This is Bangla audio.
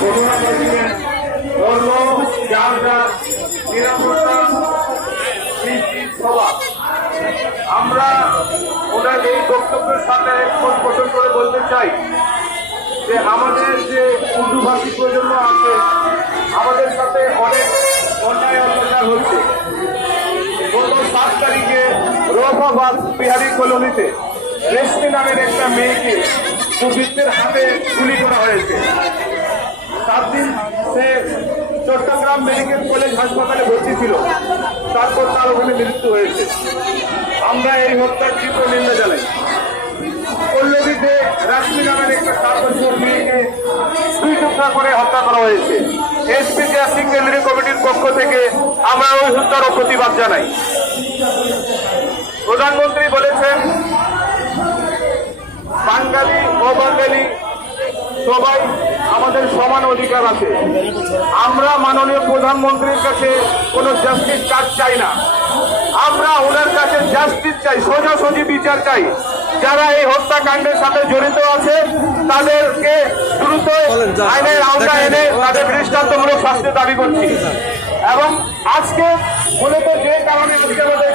ঘোষণা করেছিলেন ধর্ম, যার যার নিরাপত্তা, সভা। আমরা ওনার এই বক্তব্যের সাথে একমত পোষণ করে বলতে চাই যে আমাদের যে উর্দুভাষী প্রজন্ম আছে, আমাদের সাথে অনেক অন্যায় অত্যাচার হচ্ছে। গত 7 তারিখে রৌফাবাদ বিহারি কলোনিতে রেশমি নামের একটা মেয়েকে দুর্বৃত্তের হাতে গুলি করা হয়েছে। 7 দিন সে চট্টগ্রাম মেডিকেল কলেজ হাসপাতালে ভর্তি ছিল, তারপর তার ওখানে মৃত্যু হয়েছে। আমরা এই হত্যার তীব্র নিন্দা জানাই। পল্লবীতে রাশমি নামের একটা 7 বছর মেয়েকে 2 টুকরা করে হত্যা করা হয়েছে। এসপিকে সিং কেন্দ্রীয় কমিটির পক্ষ থেকে আমরা ওই হত্যার প্রতিবাদ জানাই। প্রধানমন্ত্রী বলেছেন বাঙালি অবাঙালি সবাই আমাদের সমান অধিকার আছে। আমরা মাননীয় প্রধানমন্ত্রীর কাছে কোনো জাস্টিস চাই না, আমরা ওনার কাছে জাস্টিস চাই, সোজাসুজি বিচার চাই। যারা এই হত্যাকাণ্ডের সাথে জড়িত আছে তাদেরকে দ্রুত আইনের আওতায় এনে তাদের দৃষ্টান্তমূলক শাস্তি দাবি করছি। এবং আজকে মূলত যে কারণে আজকে আমাদের